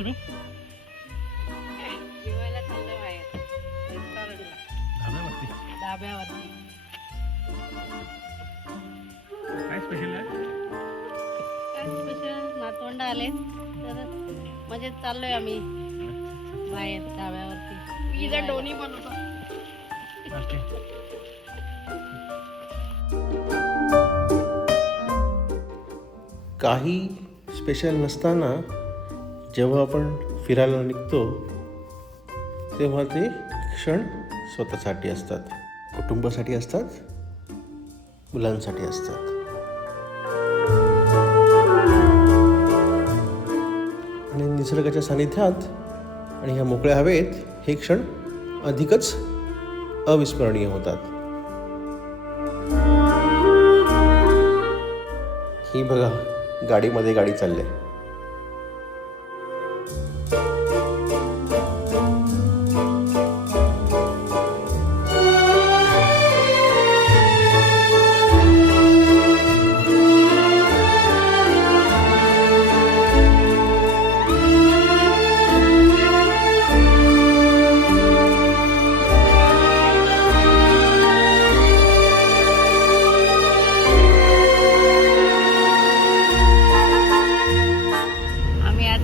तुम्ही? जेवायला चाललोय बाहेर रेस्टॉरंटला, धाब्यावरती. डाब्यावरती. काय स्पेशल आहे? काय स्पेशल, नातवंड आले तर म्हणजे चाललोय आम्ही बाहेर डाब्यावरती. इथं दोन्ही बनवतो. ओके. काही स्पेशल नसताना जेव्हा आपण फिरायला निघतो तेव्हा ते क्षण स्वतःसाठी असतात, कुटुंबासाठी असतात, मुलांसाठी असतात. आणि निसर्गाच्या सानिध्यात आणि ह्या मोकळ्या हवेत हे क्षण अधिकच अविस्मरणीय होतात. ही बघा, गाडीमध्ये गाडी चालली आहे.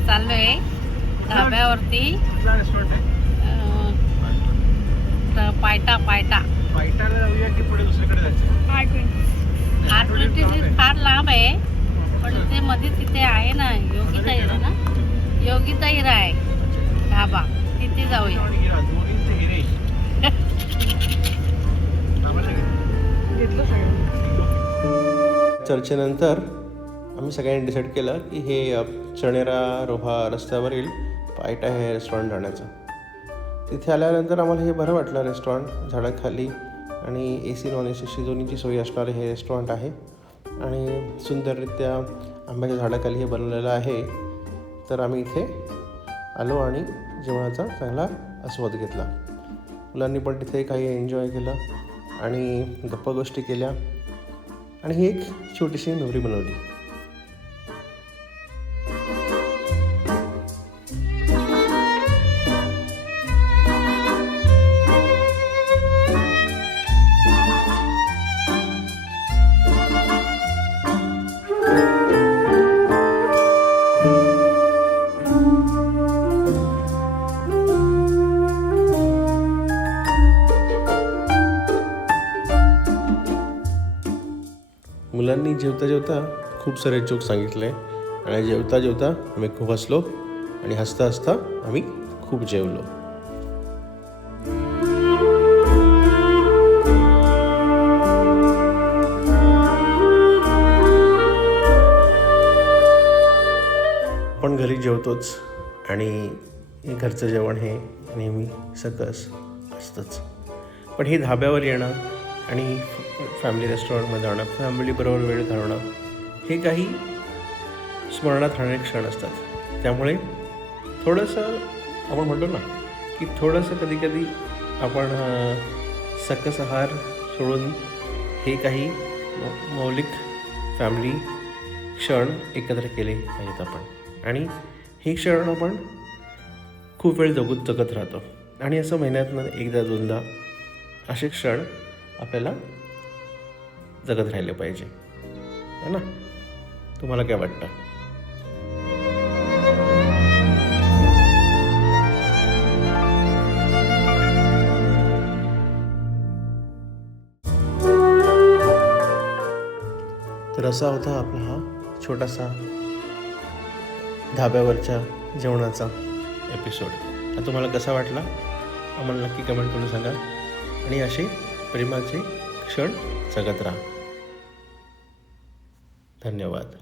चाललोय धाब्यावरती. रेस्टॉरंट आहे पायटा पायटाला जाऊया की पुढे दुसरीकडे जायचं? फार लांब आहे, पण ते मध्ये तिथे आहे ना योगिता हिरा ना, योगिता हिरा आहे ढाबा, तिथे जाऊया. आणि हिरा, दोन्हीचे हिरे. घेतलं सगळं. चर्चेनंतर आम्ही सगळ्यांनी डिसाईड केलं की हे चणेरा रोहा रस्त्यावरील पायटा हे रेस्टॉरंट जाण्याचं. तिथे आल्यानंतर आम्हाला हे बरं वाटलं. रेस्टॉरंट झाडाखाली आणि AC नॉन AC दोन्हीची सोयी असणारे हे रेस्टॉरंट आहे आणि सुंदररित्या आंब्याच्या झाडाखाली हे बनवलेलं आहे. तर आम्ही इथे आलो आणि जेवणाचा चांगला आस्वाद घेतला. मुलांनी पण तिथे काही एन्जॉय केलं आणि गप्पा गोष्टी केल्या आणि ही एक छोटीशी मेमरी बनवली. मुलांनी जेवता जेवता खूप सारे जोक सांगितले आणि जेवता जेवता आम्ही खूप हसलो आणि हसता हसता आम्ही खूप जेवलो. आपण घरी जेवतोच आणि घरचं जेवण हे नेहमी सकस असतंच, पण हे धाब्यावर येणं आणि फॅमिली रेस्टॉरंटमध्ये जाणं, फॅमिलीबरोबर वेळ घालवणं हे काही स्मरणात राहणारे क्षण असतात. त्यामुळे थोडंसं आपण म्हणतो ना की थोडंसं कधी कधी आपण सकस आहार सोडून हे काही मौलिक फॅमिली क्षण एकत्र केले पाहिजेत आपण. आणि हे क्षण आपण खूप वेळ जगत राहतो आणि असं महिन्यातनं एकदा दोनदा असे क्षण आपल्याला जगत राहिले पाहिजे, है ना? तुम्हाला काय वाटतं? तर असा होता आपला हा छोटासा धाब्यावरच्या जेवणाचा एपिसोड. हा तुम्हाला कसा वाटला आम्हाला नक्की कमेंट करून सांगा आणि असे प्रेमाचे क्षण जगत राहा. धन्यवाद.